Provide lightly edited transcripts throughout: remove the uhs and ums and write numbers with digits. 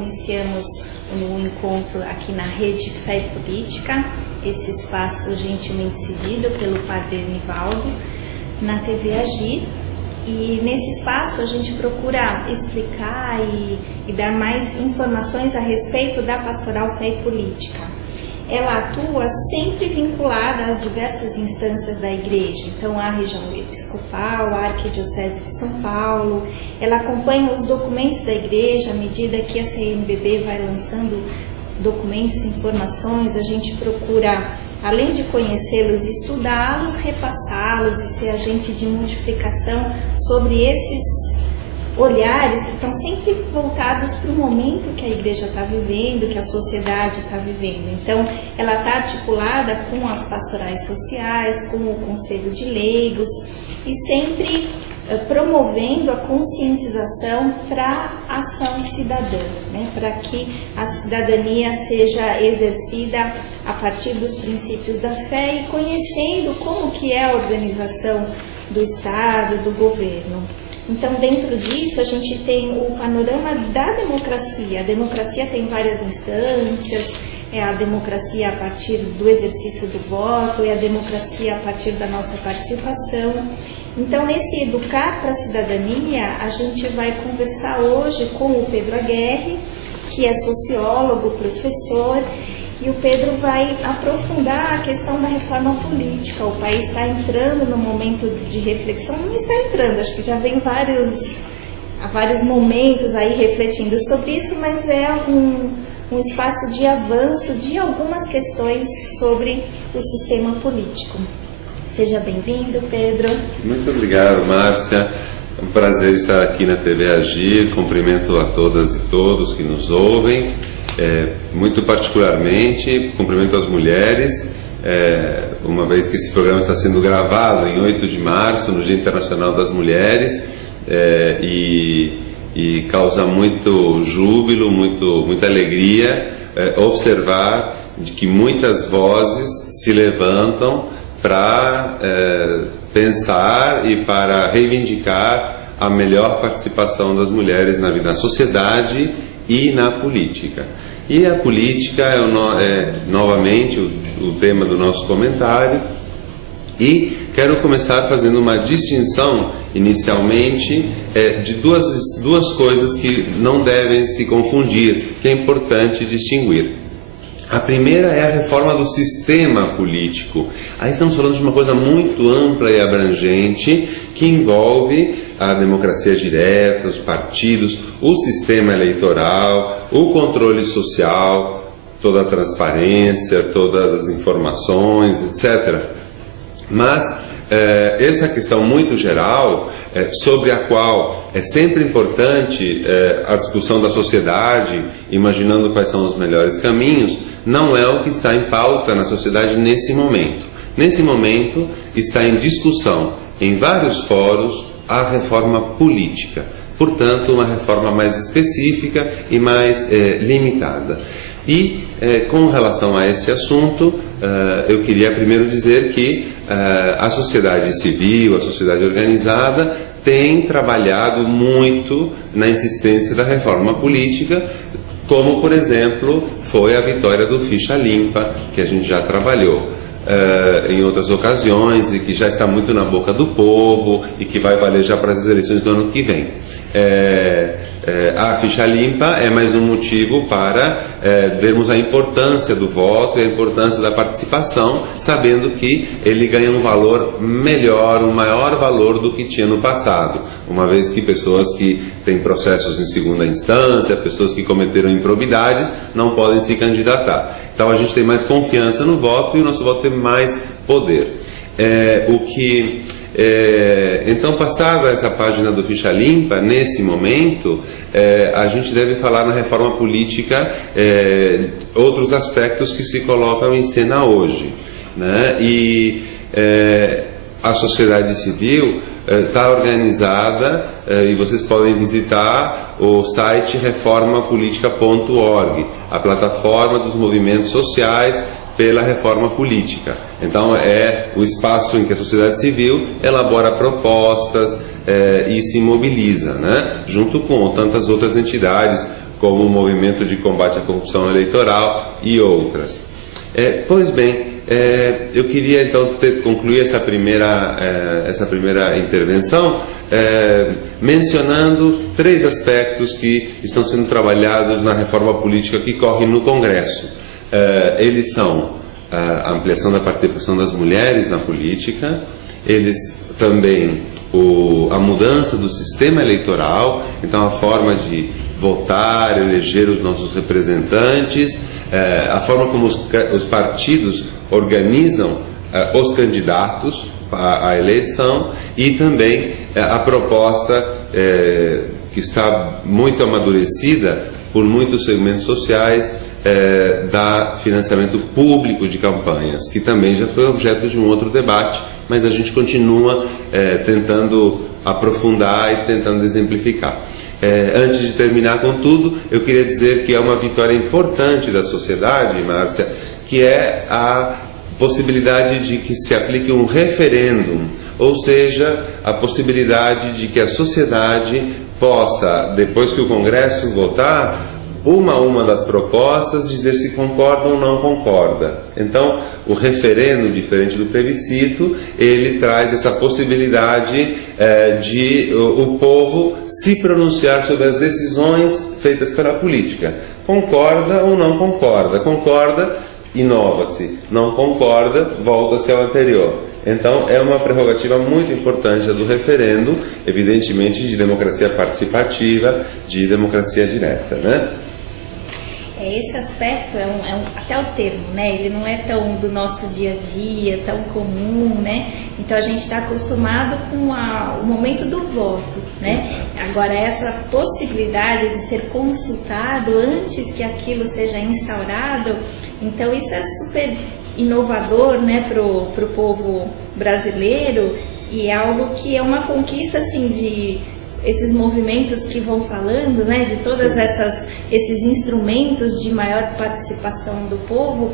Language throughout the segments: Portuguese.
iniciamos um encontro aqui na Rede Fé e Política, esse espaço gentilmente cedido pelo Padre Nivaldo, na TV Agir. E nesse espaço a gente procura explicar e dar mais informações a respeito da Pastoral Fé e Política. Ela atua sempre vinculada às diversas instâncias da Igreja, então a região episcopal, a Arquidiocese de São Paulo. Ela acompanha os documentos da Igreja à medida que a CNBB vai lançando documentos e informações. A gente procura, além de conhecê-los, estudá-los, repassá-los e ser agente de multiplicação sobre esses olhares que estão sempre voltados para o momento que a Igreja está vivendo, que a sociedade está vivendo. Então, ela está articulada com as pastorais sociais, com o Conselho de Leigos e sempre promovendo a conscientização para a ação cidadã, né? Para que a cidadania seja exercida a partir dos princípios da fé e conhecendo como que é a organização do Estado, do governo. Então, dentro disso, a gente tem o panorama da democracia. A democracia tem várias instâncias, é a democracia a partir do exercício do voto, é a democracia a partir da nossa participação. Então, nesse Educar para a Cidadania, a gente vai conversar hoje com o Pedro Aguerre, que é sociólogo, professor, e o Pedro vai aprofundar a questão da reforma política. O país está entrando no momento de reflexão, não está entrando, acho que já vem há vários momentos aí refletindo sobre isso, mas é um espaço de avanço de algumas questões sobre o sistema político. Seja bem-vindo, Pedro. Muito obrigado, Márcia. É um prazer estar aqui na TV Agir. Cumprimento a todas e todos que nos ouvem. Muito particularmente, cumprimento as mulheres, uma vez que esse programa está sendo gravado em 8 de março, no Dia Internacional das Mulheres, e causa muito júbilo, muita alegria observar de que muitas vozes se levantam para pensar e para reivindicar a melhor participação das mulheres na vida da sociedade e na política. E a política é novamente o tema do nosso comentário, e quero começar fazendo uma distinção inicialmente de duas coisas que não devem se confundir, que é importante distinguir. A primeira é a reforma do sistema político. Aí estamos falando de uma coisa muito ampla e abrangente que envolve a democracia direta, os partidos, o sistema eleitoral, o controle social, toda a transparência, todas as informações, etc. Mas essa questão muito geral, sobre a qual é sempre importante a discussão da sociedade, imaginando quais são os melhores caminhos, não é o que está em pauta na sociedade nesse momento. Nesse momento está em discussão, em vários fóruns, a reforma política. Portanto, uma reforma mais específica e mais limitada. E, com relação a esse assunto, eu queria primeiro dizer que a sociedade civil, a sociedade organizada, tem trabalhado muito na insistência da reforma política, como, por exemplo, foi a vitória do Ficha Limpa, que a gente já trabalhou em outras ocasiões e que já está muito na boca do povo e que vai valer já para as eleições do ano que vem. A ficha limpa é mais um motivo para vermos a importância do voto e a importância da participação, sabendo que ele ganha um valor melhor, um maior valor do que tinha no passado, uma vez que pessoas que têm processos em segunda instância, pessoas que cometeram improbidades, não podem se candidatar. Então a gente tem mais confiança no voto e o nosso voto tem mais poder. Então, passada essa página do Ficha Limpa, nesse momento, a gente deve falar na reforma política outros aspectos que se colocam em cena hoje, né? E a sociedade civil está organizada, e vocês podem visitar o site reformapolitica.org, a plataforma dos movimentos sociais pela reforma política. Então é o espaço em que a sociedade civil elabora propostas e se mobiliza, né? Junto com tantas outras entidades, como o Movimento de Combate à Corrupção Eleitoral e outras. Pois bem, eu queria então concluir essa primeira intervenção mencionando 3 aspectos que estão sendo trabalhados na reforma política que corre no Congresso. Eles são a ampliação da participação das mulheres na política, eles também a mudança do sistema eleitoral, então a forma de votar, eleger os nossos representantes, a forma como os partidos organizam os candidatos à eleição e também a proposta que está muito amadurecida por muitos segmentos sociais da financiamento público de campanhas, que também já foi objeto de um outro debate, mas a gente continua tentando aprofundar e tentando exemplificar. Antes de terminar com tudo, eu queria dizer que é uma vitória importante da sociedade, Márcia, que é a possibilidade de que se aplique um referêndum, ou seja, a possibilidade de que a sociedade possa, depois que o Congresso votar, uma a uma das propostas, dizer se concorda ou não concorda. Então, o referendo, diferente do plebiscito, ele traz essa possibilidade de o povo se pronunciar sobre as decisões feitas pela política. Concorda ou não concorda? Concorda, inova-se. Não concorda, volta-se ao anterior. Então, é uma prerrogativa muito importante a do referendo, evidentemente de democracia participativa, de democracia direta, né? Esse aspecto até o termo, né? Ele não é tão do nosso dia a dia, tão comum, né? Então a gente está acostumado com o momento do voto, né? Agora essa possibilidade de ser consultado antes que aquilo seja instaurado, então isso é super inovador, né, pro povo brasileiro, e é algo que é uma conquista assim de esses movimentos que vão falando, né, de todas esses instrumentos de maior participação do povo.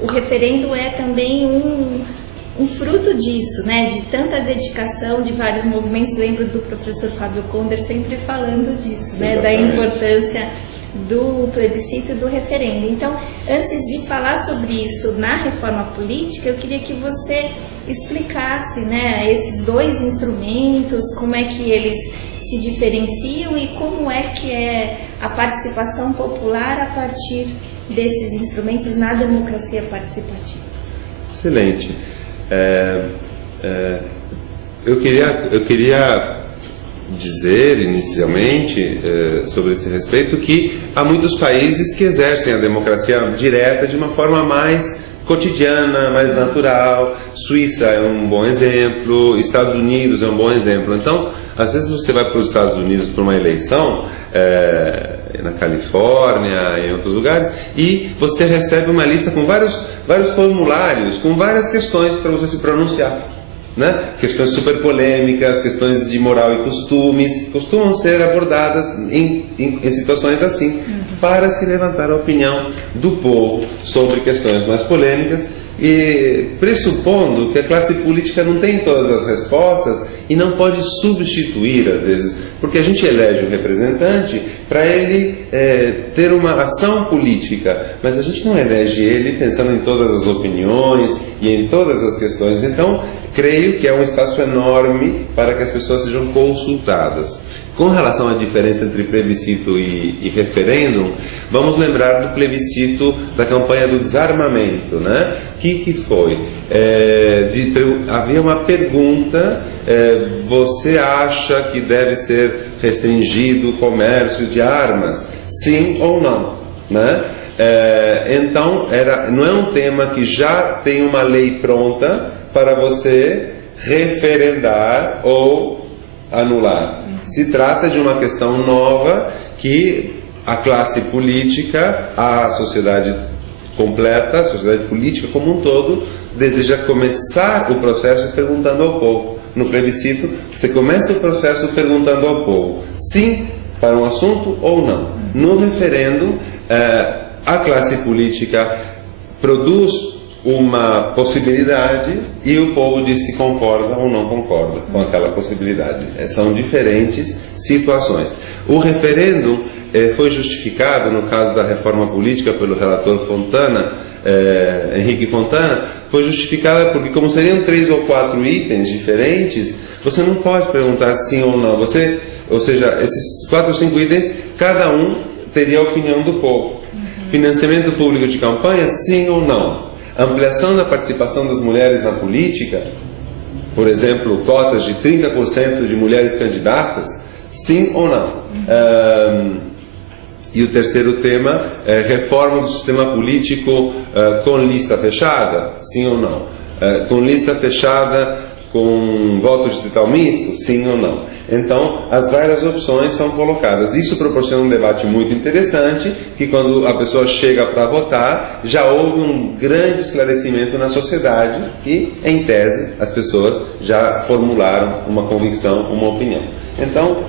O referendo é também um fruto disso, né, de tanta dedicação de vários movimentos. Lembro do professor Fábio Conder sempre falando disso, né, da importância do plebiscito e do referendo. Então, antes de falar sobre isso na reforma política, eu queria que você explicasse, né, esses 2 instrumentos, como é que eles se diferenciam e como é que é a participação popular a partir desses instrumentos na democracia participativa. Excelente. Eu queria dizer inicialmente sobre esse respeito que há muitos países que exercem a democracia direta de uma forma mais cotidiana, mais natural. Suíça é um bom exemplo, Estados Unidos é um bom exemplo. Então, às vezes você vai para os Estados Unidos para uma eleição, na Califórnia, em outros lugares, e você recebe uma lista com vários formulários, com várias questões para você se pronunciar, né? Questões super polêmicas, questões de moral e costumes, costumam ser abordadas em situações assim, para se levantar a opinião do povo sobre questões mais polêmicas, e pressupondo que a classe política não tem todas as respostas e não pode substituir, às vezes, porque a gente elege o representante para ele ter uma ação política, mas a gente não elege ele pensando em todas as opiniões e em todas as questões. Então, creio que é um espaço enorme para que as pessoas sejam consultadas. Com relação à diferença entre plebiscito e referêndum, vamos lembrar do plebiscito da campanha do desarmamento, né? Que foi? Havia uma pergunta, você acha que deve ser restringido o comércio de armas? Sim ou não? Né? Então, não é um tema que já tem uma lei pronta para você referendar ou anular. Se trata de uma questão nova que a classe política, a sociedade completa, a sociedade política como um todo, deseja começar o processo perguntando ao povo. No plebiscito, você começa o processo perguntando ao povo sim para um assunto ou não. No referendo, a classe política produz uma possibilidade e o povo diz se concorda ou não concorda com aquela possibilidade. São diferentes situações. O referendo foi justificado, no caso da reforma política, pelo relator Fontana, Henrique Fontana, foi justificada porque, como seriam 3 ou 4 itens diferentes, você não pode perguntar sim ou não. Ou seja, esses 4 ou 5 itens, cada um teria a opinião do povo. Financiamento público de campanha, sim ou não? Ampliação da participação das mulheres na política, por exemplo, cotas de 30% de mulheres candidatas, sim ou não? E o terceiro tema é reforma do sistema político com lista fechada, sim ou não? Com lista fechada com voto distrital misto, sim ou não? Então, as várias opções são colocadas. Isso proporciona um debate muito interessante, que quando a pessoa chega para votar, já houve um grande esclarecimento na sociedade e, em tese, as pessoas já formularam uma convicção, uma opinião. Então,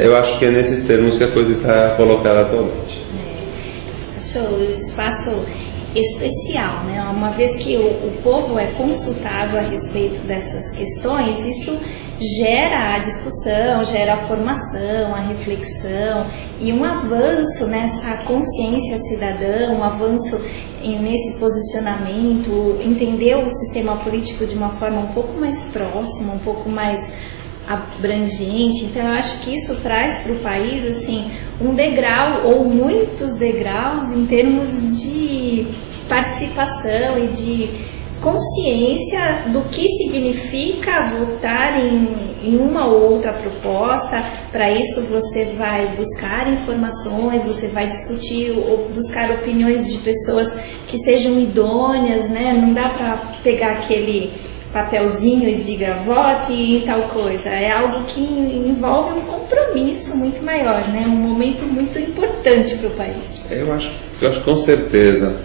eu acho que é nesses termos que a coisa está colocada atualmente. Acho o espaço especial, né? Uma vez que o povo é consultado a respeito dessas questões, isso gera a discussão, gera a formação, a reflexão e um avanço nessa consciência cidadã, um avanço nesse posicionamento, entender o sistema político de uma forma um pouco mais próxima, um pouco mais abrangente. Então eu acho que isso traz para o país assim um degrau ou muitos degraus em termos de participação e de consciência do que significa votar em uma ou outra proposta. Para isso você vai buscar informações, você vai discutir ou buscar opiniões de pessoas que sejam idôneas, né? Não dá para pegar aquele papelzinho e diga vote em tal coisa. É algo que envolve um compromisso muito maior, né? Um momento muito importante para o país. Eu acho com certeza.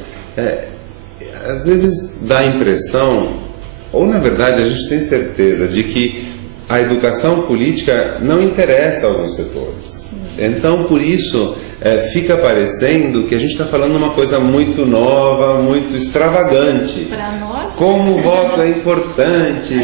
Às vezes dá a impressão, ou na verdade a gente tem certeza, de que a educação política não interessa a alguns setores. Então, por isso, fica parecendo que a gente está falando uma coisa muito nova, muito extravagante. Para nós? Como o voto é importante,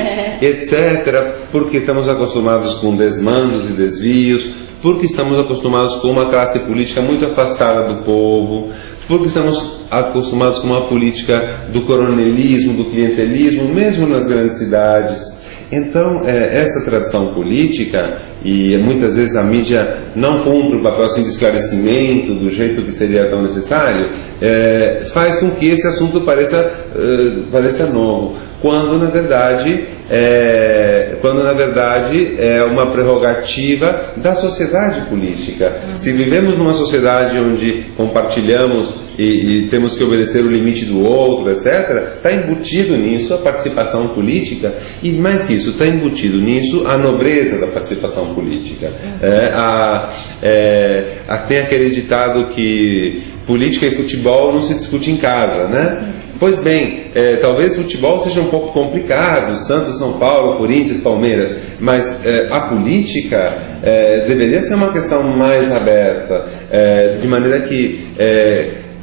etc. Porque estamos acostumados com desmandos e desvios, porque estamos acostumados com uma classe política muito afastada do povo, porque estamos acostumados com uma política do coronelismo, do clientelismo, mesmo nas grandes cidades. Então, essa tradição política, e muitas vezes a mídia não cumpre o papel assim, de esclarecimento do jeito que seria tão necessário, faz com que esse assunto pareça novo, quando na verdade é uma prerrogativa da sociedade política. Se vivemos numa sociedade onde compartilhamos e temos que obedecer o limite do outro, etc., está embutido nisso a participação política, e mais que isso, está embutido nisso a nobreza da participação política. Tem aquele ditado que política e futebol não se discute em casa, né? Pois bem, talvez futebol seja um pouco complicado, Santos, São Paulo, Corinthians, Palmeiras, mas a política deveria ser uma questão mais aberta, de maneira que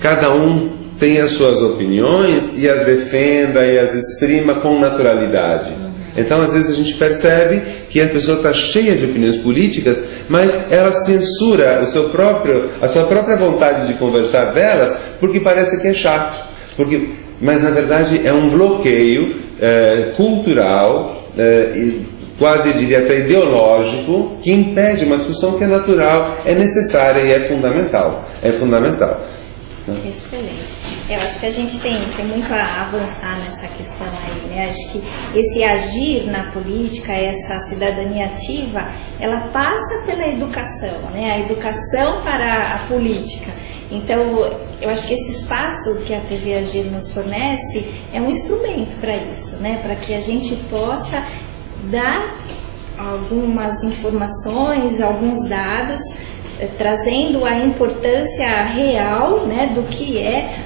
cada um tenha as suas opiniões e as defenda e as exprima com naturalidade. Então, às vezes a gente percebe que a pessoa está cheia de opiniões políticas, mas ela censura a sua própria vontade de conversar delas, porque parece que é chato. Mas na verdade é um bloqueio cultural, quase diria até ideológico, que impede uma discussão que é natural, é necessária e é fundamental. Excelente. Eu acho que a gente tem muito a avançar nessa questão aí, né? Acho que esse agir na política, essa cidadania ativa, ela passa pela educação, né? A educação para a política. Então, eu acho que esse espaço que a TV Agir nos fornece é um instrumento para isso, né? Para que a gente possa dar algumas informações, alguns dados, trazendo a importância real, né, do que é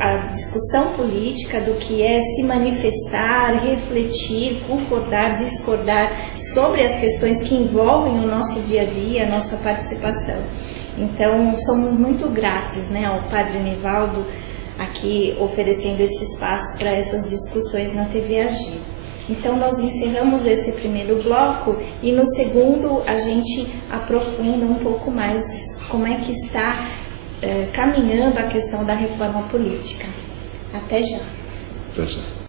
a discussão política, do que é se manifestar, refletir, concordar, discordar sobre as questões que envolvem o nosso dia a dia, a nossa participação. Então, somos muito gratos, né, ao Padre Nivaldo aqui oferecendo esse espaço para essas discussões na TV Agir. Então nós encerramos esse primeiro bloco e no segundo a gente aprofunda um pouco mais como é que está caminhando a questão da reforma política. Até já. Até já.